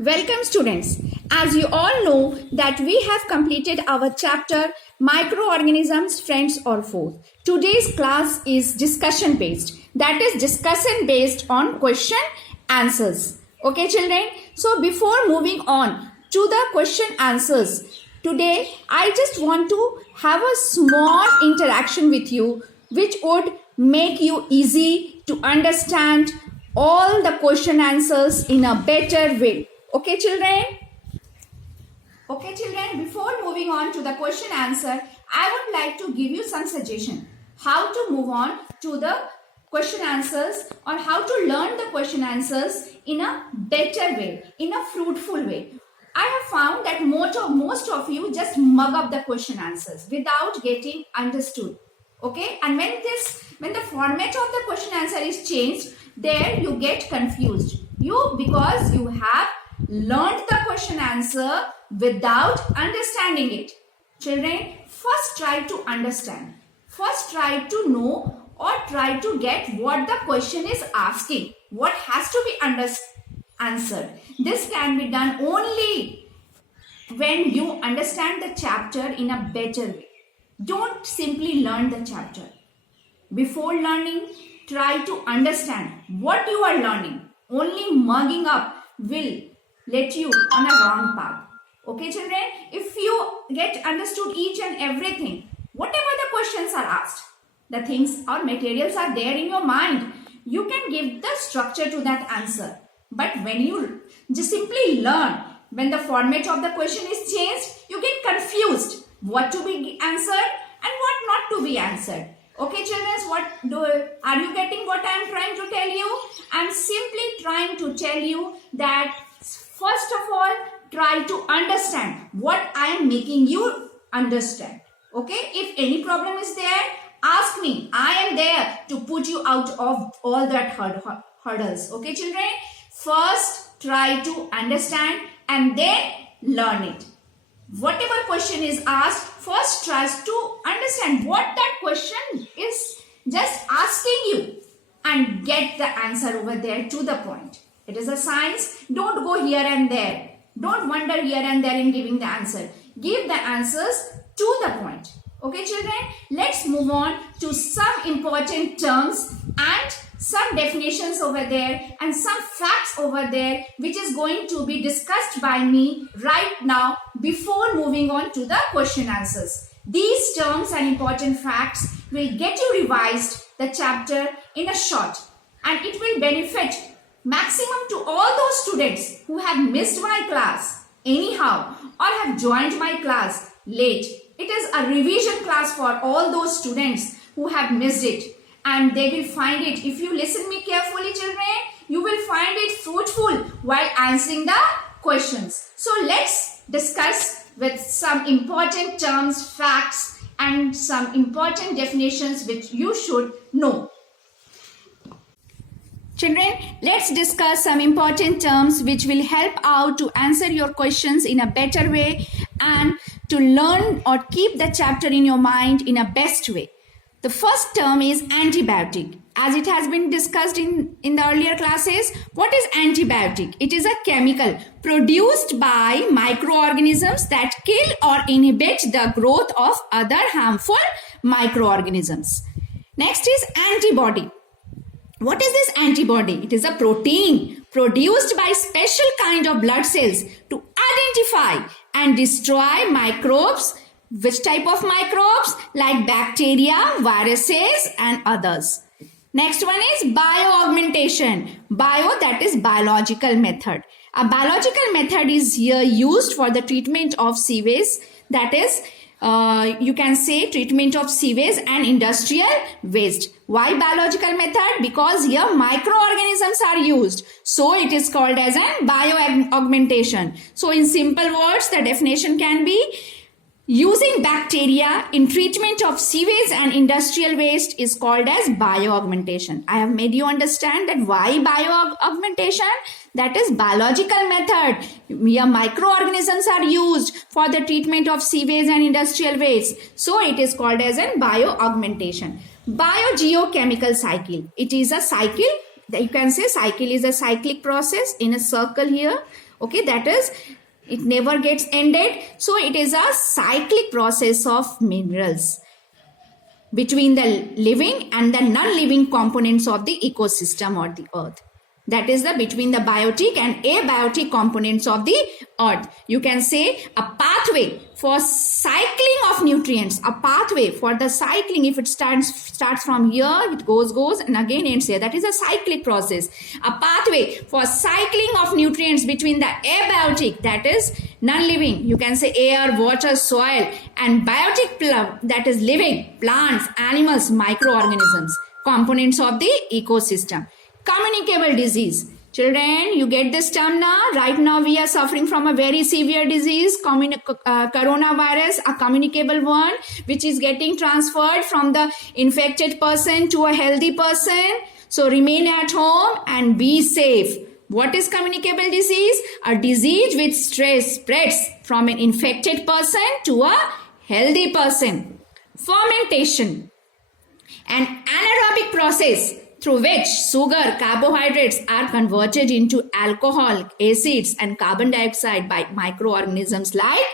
Welcome students. As you all know that we have completed our chapter Microorganisms, Friends or Foes. Today's class is discussion based. That is discussion based on question answers. Okay children. So before moving on to the question answers, today I just want to have a small interaction with you which would make you easy to understand all the question answers in a better way. Okay children? Okay children, before moving on to the question answer, I would like to give you some suggestion how to move on to the question answers or how to learn the question answers in a better way, in a fruitful way. I have found that most of you just mug up the question answers without getting understood. Okay, and when the format of the question answer is changed, there you get confused. Because you have learned the question answer without understanding it. Children, first try to understand. First try to know or try to get what the question is asking. What has to be answered. This can be done only when you understand the chapter in a better way. Don't simply learn the chapter. Before learning, try to understand what you are learning. Only mugging up will let you on a wrong path. Okay children, if you get understood each and everything, whatever the questions are asked, the things or materials are there in your mind, you can give the structure to that answer. But when you just simply learn, when the format of the question is changed, you get confused what to be answered and what not to be answered. Okay children, are you getting what I am trying to tell you? I am simply trying to tell you that first of all, try to understand what I am making you understand. Okay, if any problem is there, ask me. I am there to put you out of all that hurdles. Okay children, first try to understand and then learn it. Whatever question is asked, first try to understand what that question is just asking you and get the answer over there to the point. It is a science. Don't go here and there. Don't wander here and there in giving the answer. Give the answers to the point. Okay children, let's move on to some important terms and some definitions over there and some facts over there which is going to be discussed by me right now before moving on to the question answers. These terms and important facts will get you revised the chapter in a short, and it will benefit maximum to all those students who have missed my class anyhow or have joined my class late. It is a revision class for all those students who have missed it, and they will find it, if you listen me carefully children, you will find it fruitful while answering the questions. So let's discuss with some important terms, facts and some important definitions which you should know. Children, let's discuss some important terms which will help out to answer your questions in a better way and to learn or keep the chapter in your mind in a best way. The first term is antibiotic. As it has been discussed in the earlier classes, what is antibiotic? It is a chemical produced by microorganisms that kill or inhibit the growth of other harmful microorganisms. Next is antibody. What is this antibody? It is a protein produced by special kind of blood cells to identify and destroy microbes. Which type of microbes? Like bacteria, viruses and others. Next one is bioaugmentation. Bio, that is biological method. A biological method is here used for the treatment of sewage. That is, you can say treatment of sewage and industrial waste. Why biological method? Because here microorganisms are used. So it is called as a bioaugmentation. So in simple words, the definition can be using bacteria in treatment of sewage and industrial waste is called as bioaugmentation. I have made you understand that why bioaugmentation? That is biological method. Here microorganisms are used for the treatment of sewage and industrial waste. So it is called as a bioaugmentation. Biogeochemical cycle. It is a cycle You can say cycle is a cyclic process in a circle here. Okay, that is, it never gets ended. So it is a cyclic process of minerals between the living and the non-living components of the ecosystem or the earth. That is the between the biotic and abiotic components of the earth. You can say a pathway for cycling of nutrients, a pathway for the cycling. If it starts from here, it goes and again ends here. That is a cyclic process. A pathway for cycling of nutrients between the abiotic, that is non-living, you can say air, water, soil, and biotic, that is living, plants, animals, microorganisms, components of the ecosystem. Communicable disease. Children, you get this term now. Right now we are suffering from a very severe disease, coronavirus, a communicable one, which is getting transferred from the infected person to a healthy person. So remain at home and be safe. What is communicable disease? A disease which spreads from an infected person to a healthy person. Fermentation. An anaerobic process through which sugar, carbohydrates are converted into alcohol, acids, and carbon dioxide by microorganisms like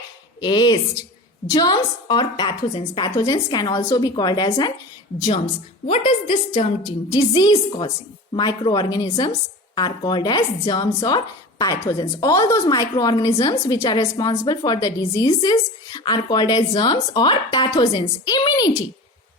yeast. Germs or pathogens. Pathogens can also be called as an germs. What does this term mean? Disease causing. Microorganisms are called as germs or pathogens. All those microorganisms which are responsible for the diseases are called as germs or pathogens. Immunity.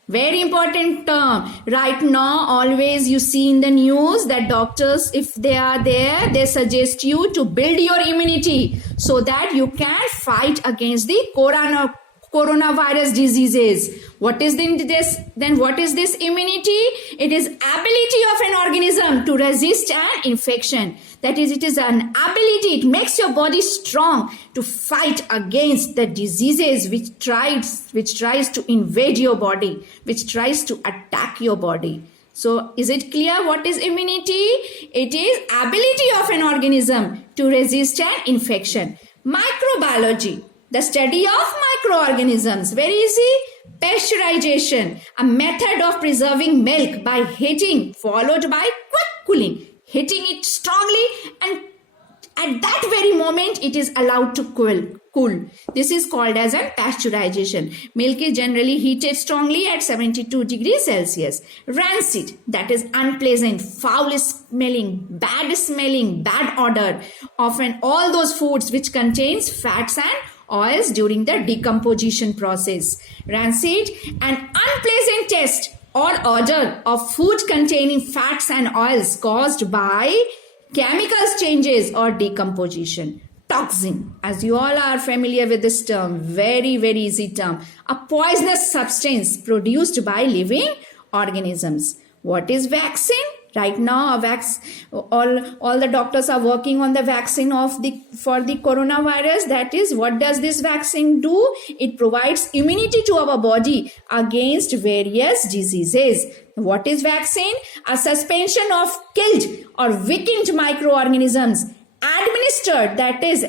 Very important term. Right now, always you see in the news that doctors, if they are there, they suggest you to build your immunity so that you can fight against the coronavirus diseases. What is what is this immunity? It is ability of an organism to resist an infection. That is, it is an ability, it makes your body strong to fight against the diseases which tries to invade your body, which tries to attack your body. So is it clear what is immunity? It is ability of an organism to resist an infection. Microbiology, the study of microorganisms. Very easy. Pasteurization, a method of preserving milk by heating followed by quick cooling. Hitting it strongly and at that very moment it is allowed to cool. This is called as a pasteurization. Milk is generally heated strongly at 72 degrees Celsius. Rancid, that is unpleasant, foul smelling, bad odor. Often all those foods which contains fats and oils during the decomposition process. Rancid, an unpleasant taste or odor of food containing fats and oils caused by chemicals changes or decomposition. Toxin, as you all are familiar with this term, very easy term, a poisonous substance produced by living organisms. What is vaccine? Right now, all the doctors are working on the vaccine for the coronavirus. That is, what does this vaccine do? It provides immunity to our body against various diseases. What is vaccine? A suspension of killed or weakened microorganisms administered, that is,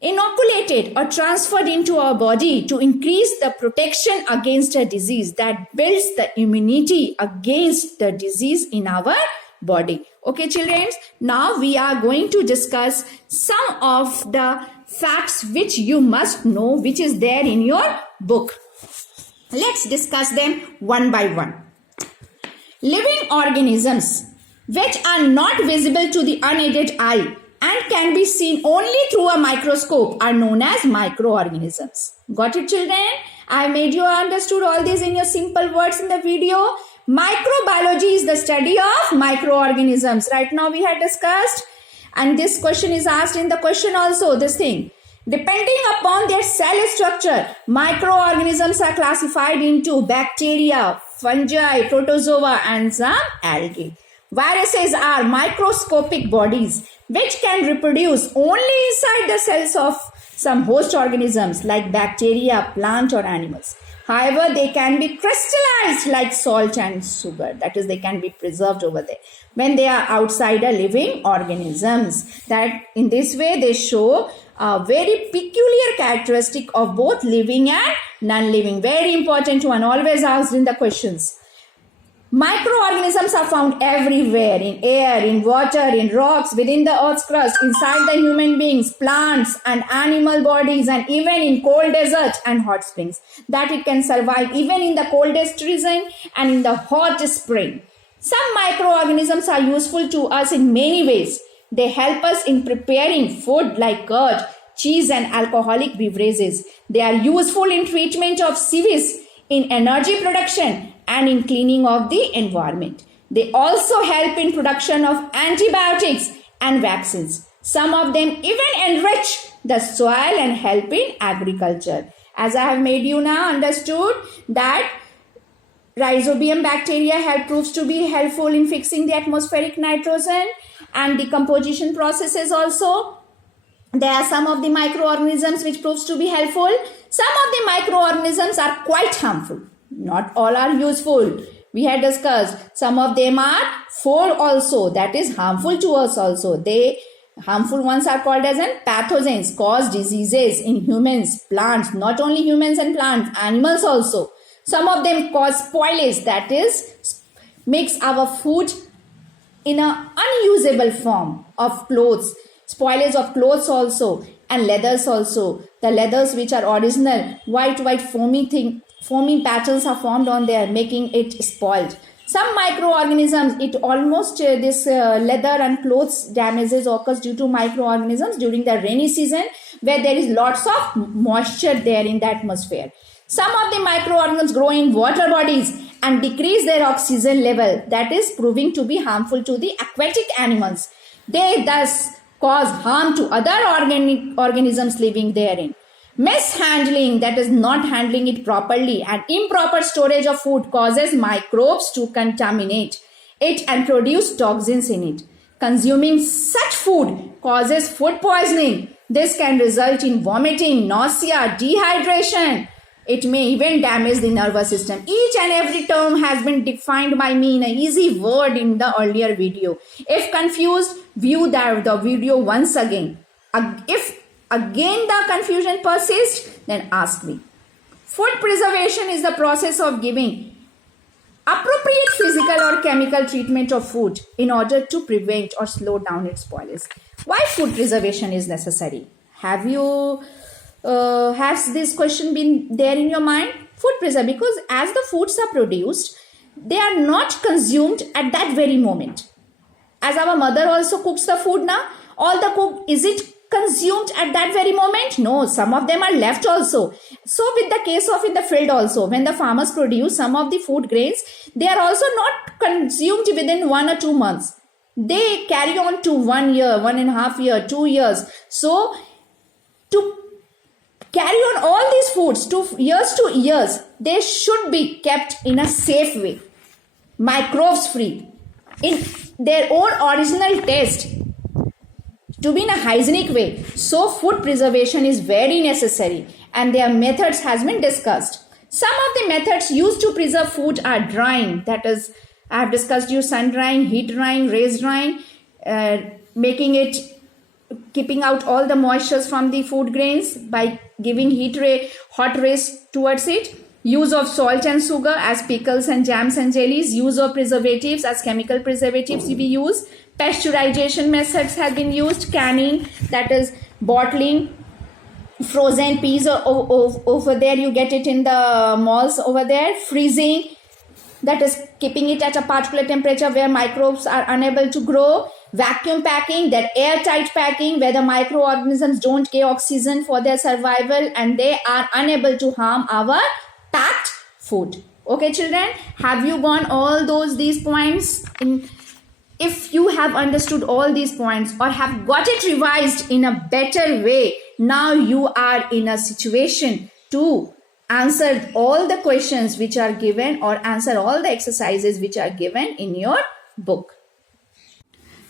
inoculated or transferred into our body to increase the protection against a disease, that builds the immunity against the disease in our body. Okay, children, now we are going to discuss some of the facts which you must know, which is there in your book. Let's discuss them one by one. Living organisms which are not visible to the unaided eye and can be seen only through a microscope are known as microorganisms. Got it, children? I made you understood all this in your simple words in the video. Microbiology is the study of microorganisms. Right now we had discussed, and this question is asked in the question also, this thing. Depending upon their cell structure, microorganisms are classified into bacteria, fungi, protozoa, and some algae. Viruses are microscopic bodies which can reproduce only inside the cells of some host organisms like bacteria, plant, or animals. However, they can be crystallized like salt and sugar. That is, they can be preserved over there when they are outside a living organisms. That in this way, they show a very peculiar characteristic of both living and non-living. Very important one, always asked in the questions. Microorganisms are found everywhere, in air, in water, in rocks, within the earth's crust, inside the human beings, plants and animal bodies, and even in cold deserts and hot springs. That it can survive even in the coldest season and in the hottest spring. Some microorganisms are useful to us in many ways. They help us in preparing food like curd, cheese, and alcoholic beverages. They are useful in treatment of seaweeds, in energy production, and in cleaning of the environment. They also help in production of antibiotics and vaccines. Some of them even enrich the soil and help in agriculture. As I have made you now understood that Rhizobium bacteria proves to be helpful in fixing the atmospheric nitrogen and decomposition processes also. There are some of the microorganisms which proves to be helpful. Some of the microorganisms are quite harmful. Not all are useful. We had discussed some of them are foul also, that is harmful to us also. They harmful ones are called as pathogens, cause diseases in humans, plants, not only humans and plants, animals also. Some of them cause spoilage, that is makes our food in an unusable form of clothes. Spoilage of clothes also, and leathers also. The leathers which are original, white foamy patterns are formed on there, making it spoiled. Some microorganisms, this leather and clothes damages occurs due to microorganisms during the rainy season, where there is lots of moisture there in the atmosphere. Some of the microorganisms grow in water bodies and decrease their oxygen level, that is proving to be harmful to the aquatic animals. They thus cause harm to other organisms living therein. Mishandling, that is not handling it properly, and improper storage of food causes microbes to contaminate it and produce toxins in it. Consuming such food causes food poisoning. This can result in vomiting, nausea, dehydration. It may even damage the nervous system. Each and every term has been defined by me in an easy word in the earlier video. If confused, view the video once again. If again the confusion persists, then ask me. Food preservation is the process of giving appropriate physical or chemical treatment of food in order to prevent or slow down its spoilage. Why food preservation is necessary? Has this question been there in your mind? Food preservation, because as the foods are produced, they are not consumed at that very moment. As our mother also cooks the food now, all the cook, is it consumed at that very moment? No, some of them are left also. So with the case of in the field also, when the farmers produce some of the food grains, they are also not consumed within 1 or 2 months. They carry on to 1 year, 1.5 years, 2 years. So to carry on all these foods to years, they should be kept in a safe way, microbes free, in their own original taste, to be in a hygienic way. So food preservation is very necessary, and their methods has been discussed. Some of the methods used to preserve food are drying, that is, I have discussed you sun drying, heat drying, raise drying, making it, keeping out all the moistures from the food grains by giving hot rays towards it. Use of salt and sugar as pickles and jams and jellies. Use of preservatives as chemical preservatives we use. Pasteurization methods have been used. Canning, that is bottling frozen peas over there. You get it in the malls over there. Freezing, that is keeping it at a particular temperature where microbes are unable to grow. Vacuum packing, that airtight packing where the microorganisms don't get oxygen for their survival and they are unable to harm our packed food. Okay, children, have you gone all these points? If you have understood all these points or have got it revised in a better way, now you are in a situation to answer all the questions which are given or answer all the exercises which are given in your book.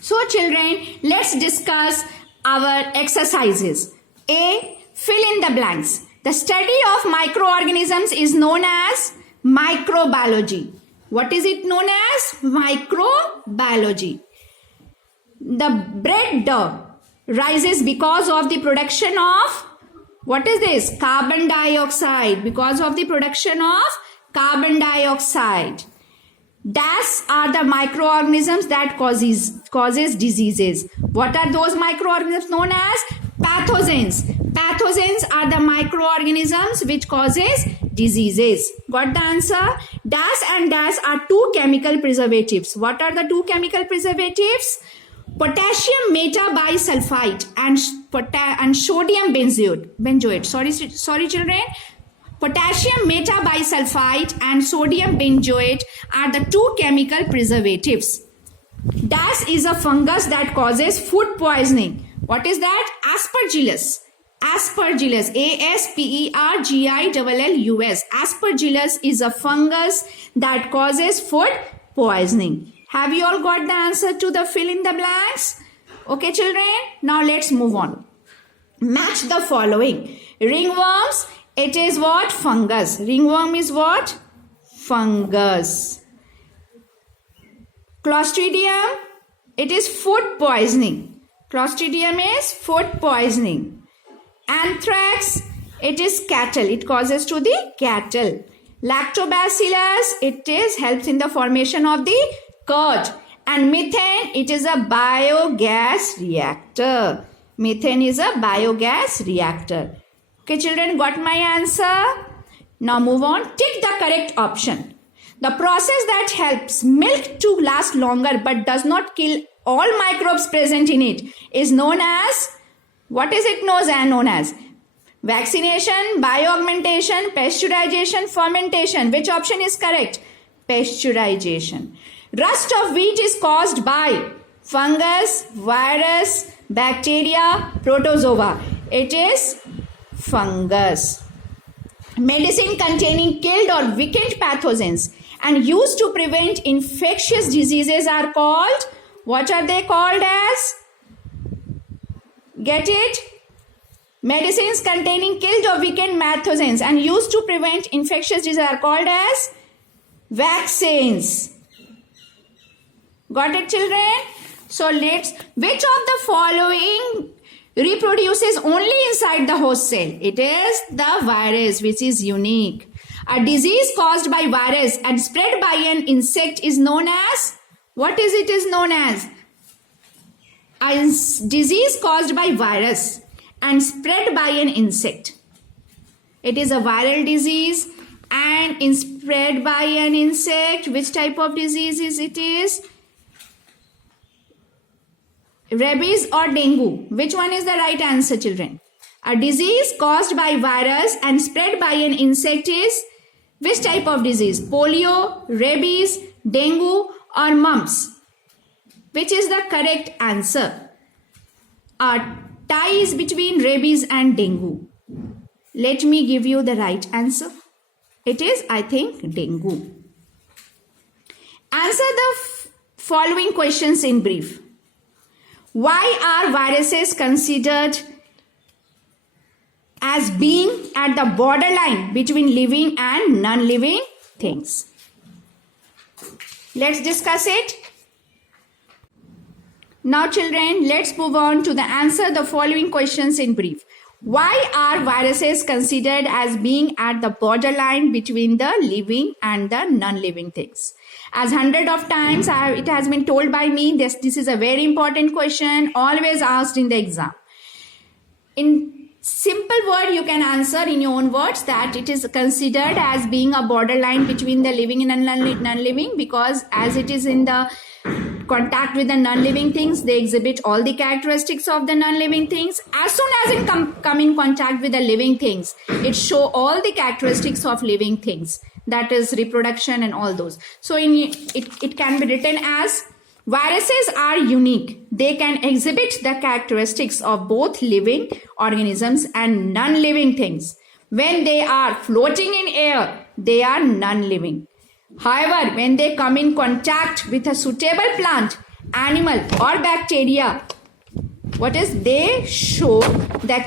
So children, let's discuss our exercises. A. Fill in the blanks. The study of microorganisms is known as microbiology. What is it known as? Microbiology. The bread dough rises because of the production of, what is this? Carbon dioxide. Because of the production of carbon dioxide. DAS are the microorganisms that causes diseases. What are those microorganisms known as? Pathogens. Pathogens are the microorganisms which causes diseases. Got the answer? DAS and DAS are two chemical preservatives. What are the two chemical preservatives? Potassium metabisulfite and sodium benzoate. Sorry children. Potassium metabisulfite and sodium benzoate are the two chemical preservatives. DAS is a fungus that causes food poisoning. What is that? Aspergillus. Aspergillus. Aspergillus. Aspergillus is a fungus that causes food poisoning. Have you all got the answer to the fill in the blanks? Okay, children. Now let's move on. Match the following. Ringworms. It is what? Fungus. Ringworm is what? Fungus. Clostridium. It is food poisoning. Clostridium is food poisoning. Anthrax. It is cattle. It causes to the cattle. Lactobacillus. It is helps in the formation of the curd. And methane. It is a biogas reactor. Methane is a biogas reactor. Okay, children, got my answer? Now move on. Tick the correct option. The process that helps milk to last longer but does not kill all microbes present in it is known as, what is it known as? Vaccination, bioaugmentation, pasteurization, fermentation. Which option is correct? Pasteurization. Rust of wheat is caused by fungus, virus, bacteria, protozoa. It is fungus. Medicine containing killed or weakened pathogens and used to prevent infectious diseases are called, what are they called as? Get it? Medicines containing killed or weakened pathogens and used to prevent infectious diseases are called as vaccines. Got it, children? So which of the following reproduces only inside the host cell? It is the virus, which is unique. A disease caused by virus and spread by an insect is known as, what is it is known as? A disease caused by virus and spread by an insect. It is a viral disease and spread by an insect. Which type of disease it is? Rabies or dengue? Which one is the right answer, children? A disease caused by virus and spread by an insect is which type of disease? Polio, rabies, dengue or mumps? Which is the correct answer? A tie is between rabies and dengue. Let me give you the right answer. It is, I think, dengue. Answer the following questions in brief. Why are viruses considered as being at the borderline between living and non-living things? Let's discuss it. Now, children, let's move on to the answer the following questions in brief. Why are viruses considered as being at the borderline between the living and the non-living things? As hundreds of times it has been told by me, this is a very important question, always asked in the exam. In simple word, you can answer in your own words that it is considered as being a borderline between the living and non-living, because as it is in the contact with the non-living things, they exhibit all the characteristics of the non-living things. As soon as it come in contact with the living things, it show all the characteristics of living things. That is reproduction and all those. So it can be written as viruses are unique. They can exhibit the characteristics of both living organisms and non-living things. When they are floating in air, they are non-living. However, when they come in contact with a suitable plant, animal or bacteria, they show the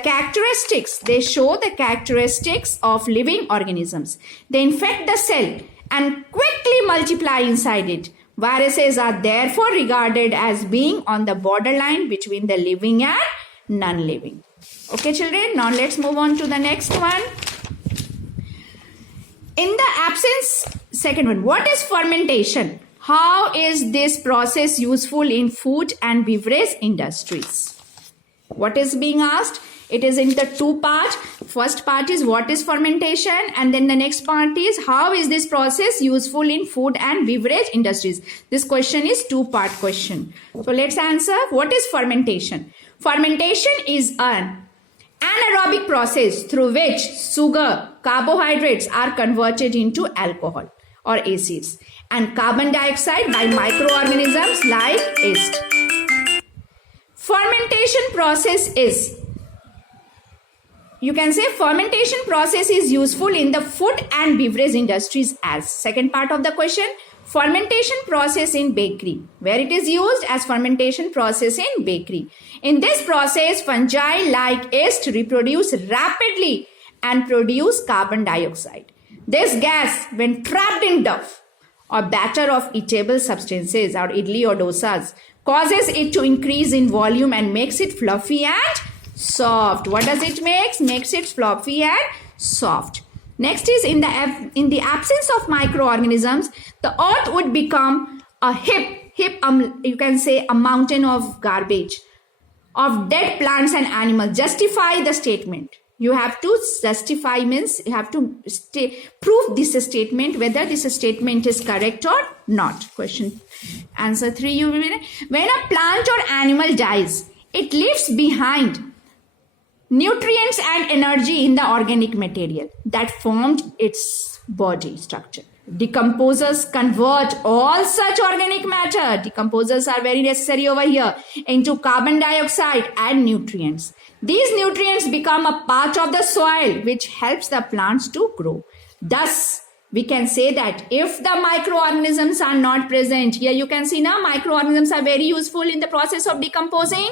characteristics of living organisms. They infect the cell and quickly multiply inside it. Viruses are therefore regarded as being on the borderline between the living and non-living. Okay, children, now let's move on to the next one. In the absence, second one, what is fermentation? How is this process useful in food and beverage industries? What is being asked? It is in the two part. First part is what is fermentation, and then the next part is how is this process useful in food and beverage industries. This question is two-part question. So let's answer. What is fermentation? Fermentation is an anaerobic process through which sugar, carbohydrates are converted into alcohol or acids and carbon dioxide by microorganisms like yeast. Fermentation process is, you can say fermentation process is useful in the food and beverage industries as. Second part of the question, fermentation process in bakery, where it is used as fermentation process in bakery. In this process, fungi like yeast reproduce rapidly and produce carbon dioxide. This gas, when trapped in dough or batter of eatable substances or idli or dosas, causes it to increase in volume and makes it fluffy and soft. What does it make? Makes it fluffy and soft. Next is in the absence of microorganisms, the earth would become a you can say a mountain of garbage, of dead plants and animals. Justify the statement. You have to justify means you have to prove this statement, whether this statement is correct or not. Question answer 3. You will be, when a plant or animal dies, it leaves behind nutrients and energy in the organic material that formed its body structure. Decomposers convert all such organic matter, decomposers are very necessary over here, into carbon dioxide and nutrients. These nutrients become a part of the soil which helps the plants to grow. Thus, we can say that if the microorganisms are not present, here you can see now microorganisms are very useful in the process of decomposing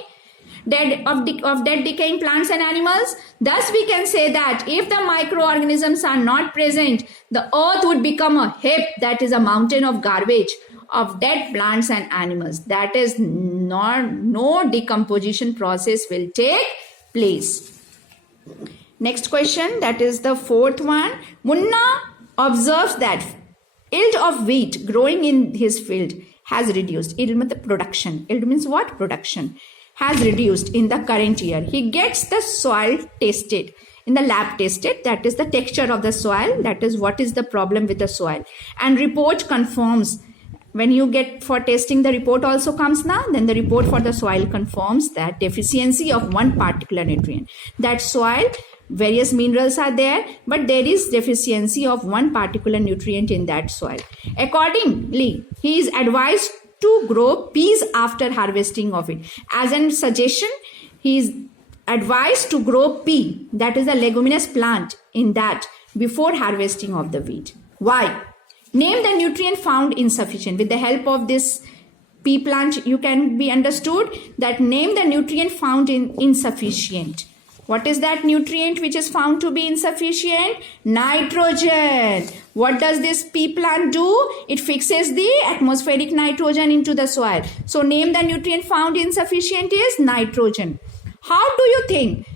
dead decaying plants and animals. Thus, we can say that if the microorganisms are not present, the earth would become a heap, that is a mountain of garbage of dead plants and animals. That is no decomposition process will take place. Next question, that is the fourth one. Munna observes that yield of wheat growing in his field has reduced. Yield means production. Yield means what? Production. Has reduced in the current year. He gets the soil tested, in the lab tested, that is the texture of the soil, that is what is the problem with the soil, and report confirms. When you get for testing, the report also comes now, then the report for the soil confirms that deficiency of one particular nutrient. That soil, various minerals are there, but there is deficiency of one particular nutrient in that soil. Accordingly, he is advised to grow peas after harvesting of it. As a suggestion, he is advised to grow pea, that is a leguminous plant, in that before harvesting of the wheat. Why? Name the nutrient found insufficient. With the help of this pea plant, you can be understood that name the nutrient found in insufficient. What is that nutrient which is found to be insufficient? Nitrogen. What does this pea plant do? It fixes the atmospheric nitrogen into the soil. So name the nutrient found insufficient is nitrogen. How do you think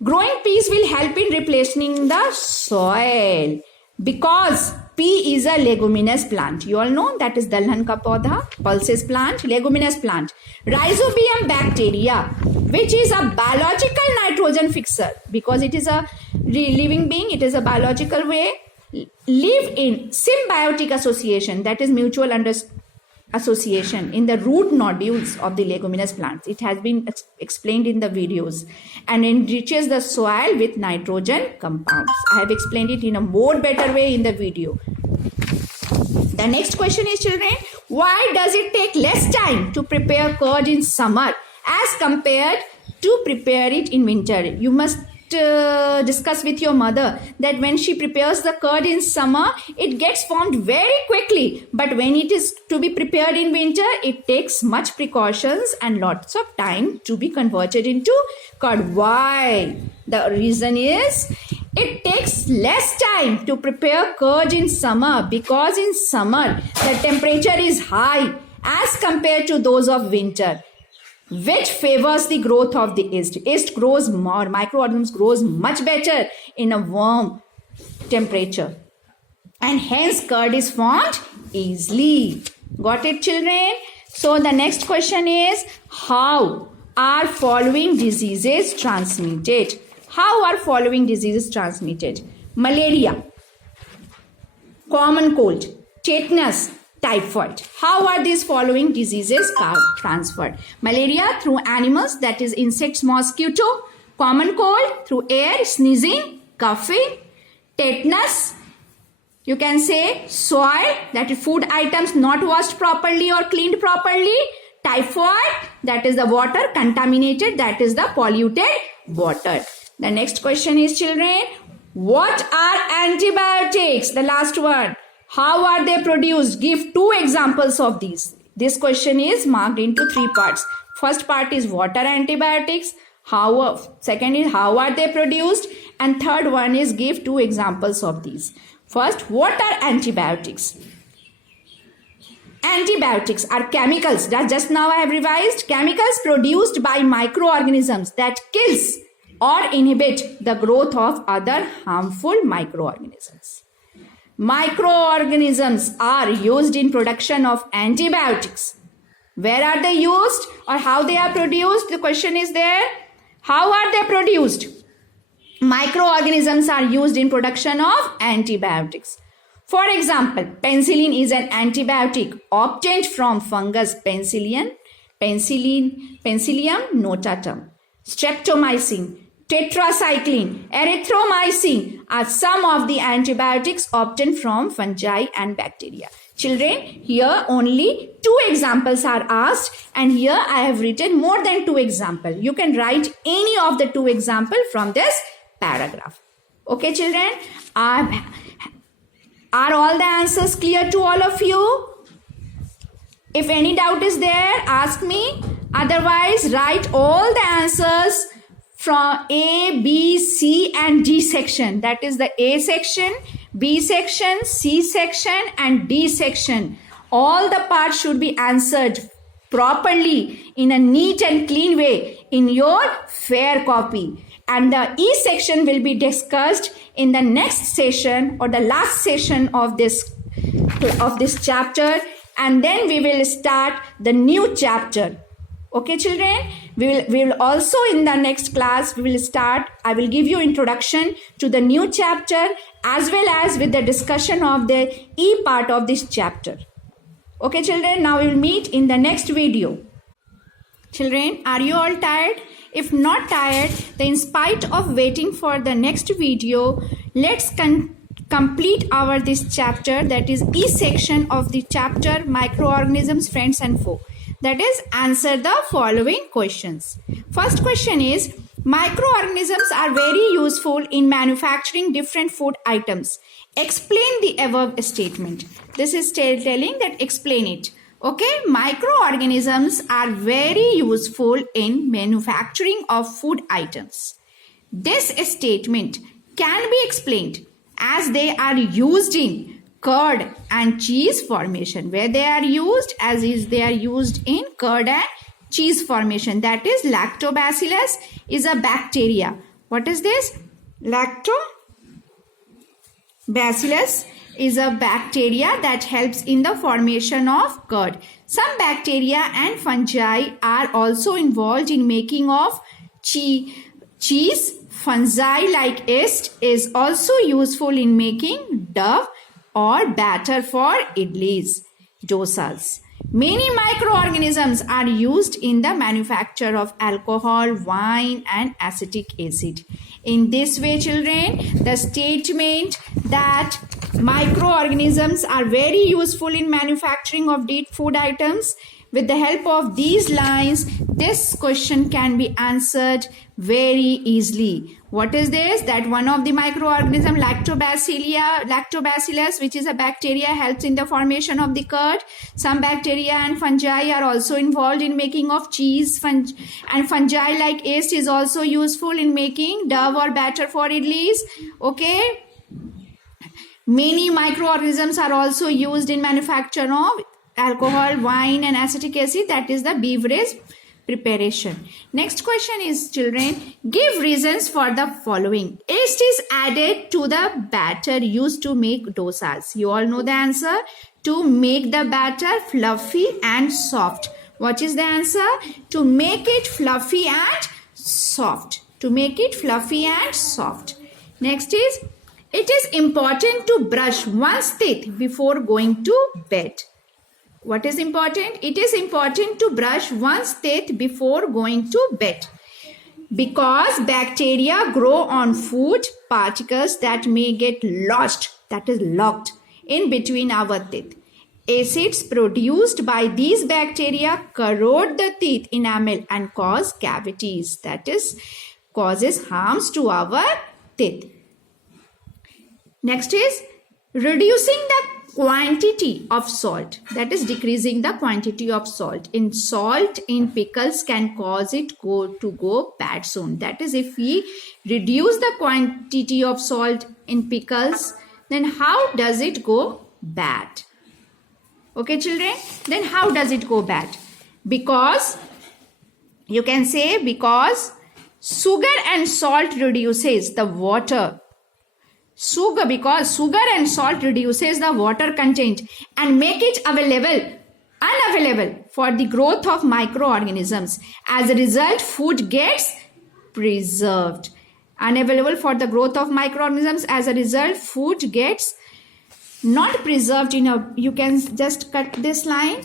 growing peas will help in replacing the soil? Because pea is a leguminous plant. You all know that is dalhan ka paudha, pulses plant, leguminous plant. Rhizobium bacteria, which is a biological nitrogen fixer, because it is a living being, it is a biological way, live in symbiotic association, that is mutual association in the root nodules of the leguminous plants. It has been explained in the videos, and enriches the soil with nitrogen compounds. I have explained it in a more better way in the video. The next question is, children, why does it take less time to prepare curd in summer as compared to prepare it in winter? You must discuss with your mother that when she prepares the curd in summer, it gets formed very quickly, but when it is to be prepared in winter, it takes much precautions and lots of time to be converted into curd. Why? The reason is it takes less time to prepare curd in summer, because in summer the temperature is high as compared to those of winter, which favors the growth of the yeast. Yeast grows more, microorganisms grows much better in a warm temperature, and hence curd is formed easily. Got it, children? So the next question is, how are following diseases transmitted? How are following diseases transmitted? Malaria, common cold, tetanus, typhoid. How are these following diseases transferred? Malaria through animals, that is insects, mosquito. Common cold through air, sneezing, coughing. Tetanus, you can say soil, that is food items not washed properly or cleaned properly. Typhoid, that is the water contaminated, that is the polluted water. The next question is, children, what are antibiotics? The last one. How are they produced? Give 2 examples of these. This question is marked into 3 parts. First part is what are antibiotics? Second is how are they produced? And third one is give 2 examples of these. First, what are antibiotics? Antibiotics are chemicals that just now I have revised. Chemicals produced by microorganisms that kills or inhibit the growth of other harmful microorganisms. Microorganisms are used in production of antibiotics. Where are they used or how they are produced? The question is there. How are they produced? Microorganisms are used in production of antibiotics. For example, penicillin is an antibiotic obtained from fungus Penicillium notatum. Streptomycin, tetracycline, erythromycin are some of the antibiotics obtained from fungi and bacteria. Children, here only 2 examples are asked, and here I have written more than 2 examples. You can write any of the 2 examples from this paragraph. Okay, children, are all the answers clear to all of you? If any doubt is there, ask me. Otherwise, write all the answers from A, B, C and D section. That is the A section, B section, C section and D section. All the parts should be answered properly in a neat and clean way in your fair copy. And the E section will be discussed in the next session or the last session of this chapter, and then we will start the new chapter. Okay, children, we will also in the next class, I will give you introduction to the new chapter as well as with the discussion of the E part of this chapter. Okay, children, now we will meet in the next video. Children, are you all tired? If not tired, then in spite of waiting for the next video, let's complete this chapter, that is E section of the chapter Microorganisms, Friends and Foe. That is, answer the following questions. First question is, microorganisms are very useful in manufacturing different food items. Explain the above statement. This is telling that explain it. Okay, microorganisms are very useful in manufacturing of food items. This statement can be explained as they are used in curd and cheese formation. Where they are used, they are used in curd and cheese formation. That is, lactobacillus is a bacteria. What is this? Lactobacillus is a bacteria that helps in the formation of curd. Some bacteria and fungi are also involved in making of cheese. Fungi like yeast is also useful in making dough or batter for idlis, dosas. Many microorganisms are used in the manufacture of alcohol, wine and acetic acid. In this way, children, the statement that microorganisms are very useful in manufacturing of food items, with the help of these lines, this question can be answered very easily. What is this? That one of the microorganism, lactobacillus, which is a bacteria, helps in the formation of the curd. Some bacteria and fungi are also involved in making of cheese. And fungi like yeast is also useful in making dough or batter for idlis. Okay. Many microorganisms are also used in manufacture of alcohol, wine and acetic acid, that is the beverage preparation. Next question is, children, give reasons for the following. Yeast is added to the batter used to make dosas. You all know the answer. To make the batter fluffy and soft. What is the answer? To make it fluffy and soft. To make it fluffy and soft. Next is, it is important to brush one's teeth before going to bed. What is important? It is important to brush one's teeth before going to bed. Because bacteria grow on food particles that may get lodged, that is locked, in between our teeth. Acids produced by these bacteria corrode the teeth enamel and cause cavities, that is, causes harms to our teeth. Next is reducing the quantity of salt, that is decreasing the quantity of salt. In salt in pickles can cause it to go bad soon. That is, if we reduce the quantity of salt in pickles, then how does it go bad? Okay children, then how does it go bad? Because you can say because sugar and salt reduces the water. Because sugar and salt reduces the water content and make it unavailable for the growth of microorganisms. As a result, food gets preserved. Unavailable for the growth of microorganisms. As a result, food gets not preserved in a, you can just cut this line.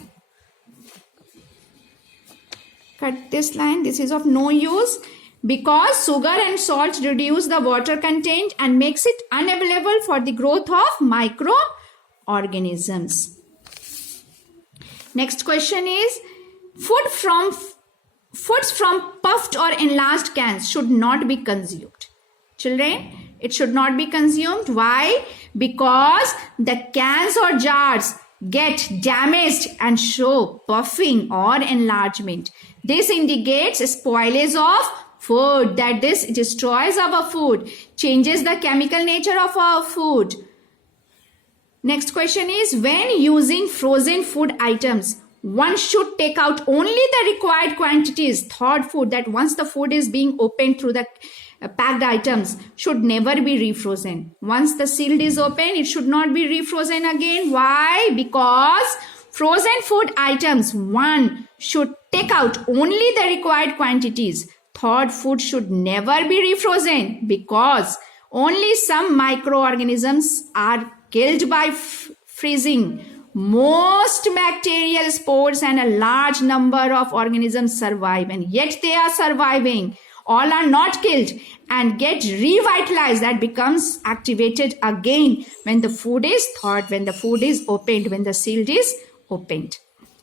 Cut this line. This is of no use. Because sugar and salt reduce the water content and makes it unavailable for the growth of microorganisms. Next question is, foods from puffed or enlarged cans should not be consumed. Children, it should not be consumed. Why? Because the cans or jars get damaged and show puffing or enlargement. This indicates spoilage of food, that this destroys our food, changes the chemical nature of our food. Next question is, when using frozen food items, one should take out only the required quantities. Thawed food, that once the food is being opened through the packed items, should never be refrozen. Once the sealed is open, it should not be refrozen again. Why? Because frozen food items, one should take out only the required quantities. Thawed food should never be refrozen because only some microorganisms are killed by freezing. Most bacterial spores and a large number of organisms survive, and yet they are surviving. All are not killed and get revitalized. That becomes activated again when the food is thawed, when the food is opened, when the sealed is opened.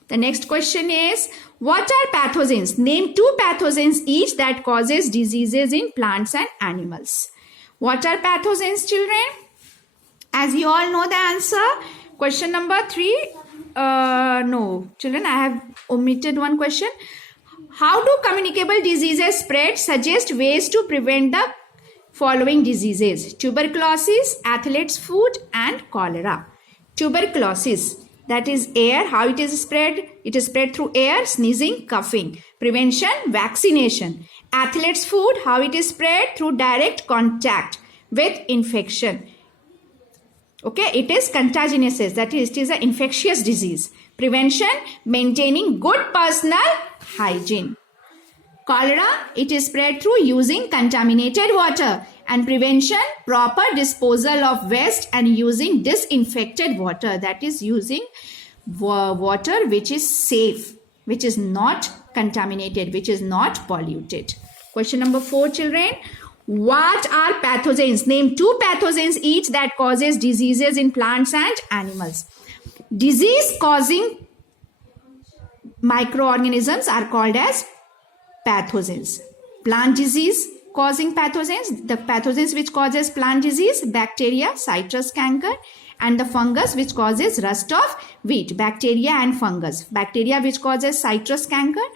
The next question is, what are pathogens? Name 2 pathogens each that causes diseases in plants and animals. What are pathogens, children? As you all know the answer. Question number 3. No, children, I have omitted one question. How do communicable diseases spread? Suggest ways to prevent the following diseases. Tuberculosis, athlete's foot, and cholera. Tuberculosis, that is air. How it is spread? It is spread through air, sneezing, coughing. Prevention, vaccination. Athlete's foot, how it is spread? Through direct contact with infection. Okay, it is contagious, that is, it is an infectious disease. Prevention, maintaining good personal hygiene. Cholera, it is spread through using contaminated water. And prevention, proper disposal of waste and using disinfected water, that is using water which is safe, which is not contaminated, which is not polluted. Question number 4, children. What are pathogens? Name 2 pathogens each that causes diseases in plants and animals. Disease causing microorganisms are called as pathogens. Plant disease causing pathogens, the pathogens which causes plant disease, bacteria, citrus canker, and the fungus which causes rust of wheat. Bacteria and fungus. Bacteria which causes citrus canker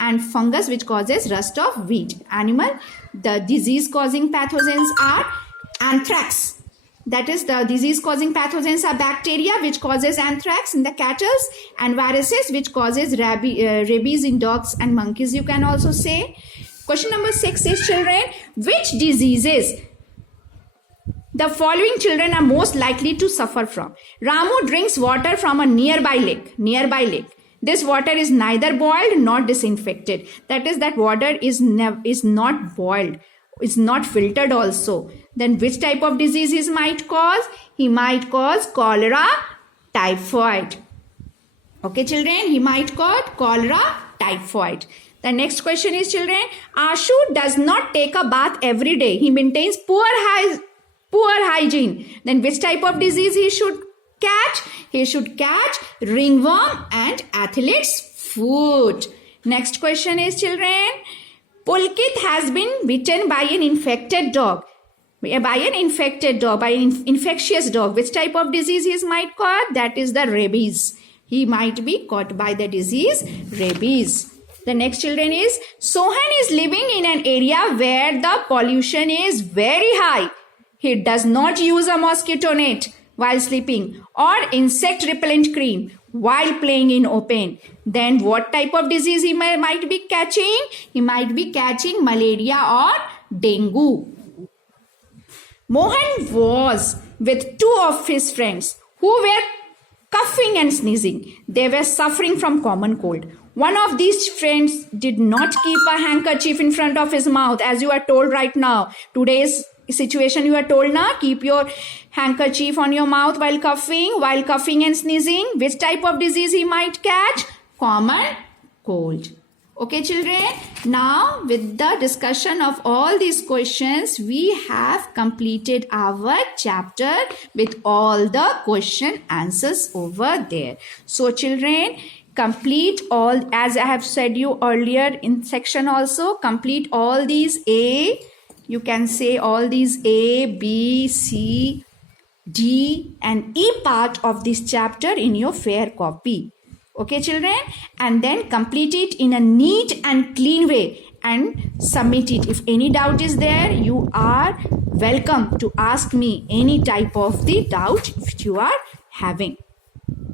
and fungus which causes rust of wheat. Animal, the disease causing pathogens are anthrax. That is, the disease causing pathogens are bacteria which causes anthrax in the cattle, and viruses which causes rabies in dogs and monkeys, you can also say. Question number 6 is, children, which diseases the following children are most likely to suffer from? Ramu drinks water from a nearby lake. This water is neither boiled nor disinfected. That is, that water is not boiled. It's not filtered also. Then which type of disease he might cause? He might cause cholera, typhoid. Okay, children, he might cause cholera, typhoid. The next question is, children, Ashu does not take a bath every day. He maintains poor hygiene. Then which type of disease he should catch? He should catch ringworm and athlete's foot. Next question is, children, Pulkit has been bitten by an infected dog. By an infectious dog. Which type of disease he might caught? That is the rabies. He might be caught by the disease rabies. The next, children, is Sohan is living in an area where the pollution is very high. He does not use a mosquito net while sleeping or insect repellent cream while playing in open. Then what type of disease he might be catching? He might be catching malaria or dengue. Mohan was with two of his friends who were coughing and sneezing. They were suffering from common cold. One of these friends did not keep a handkerchief in front of his mouth, as you are told right now. Today's situation, you are told now, keep your handkerchief on your mouth while coughing and sneezing. Which type of disease he might catch? Common cold. Okay, children, now with the discussion of all these questions, we have completed our chapter with all the question answers over there. So, children, complete all, as I have said you earlier in section also, complete all these you can say all these A, B, C, D and E part of this chapter in your fair copy. Okay, children, and then complete it in a neat and clean way and submit it. If any doubt is there, you are welcome to ask me any type of the doubt if you are having.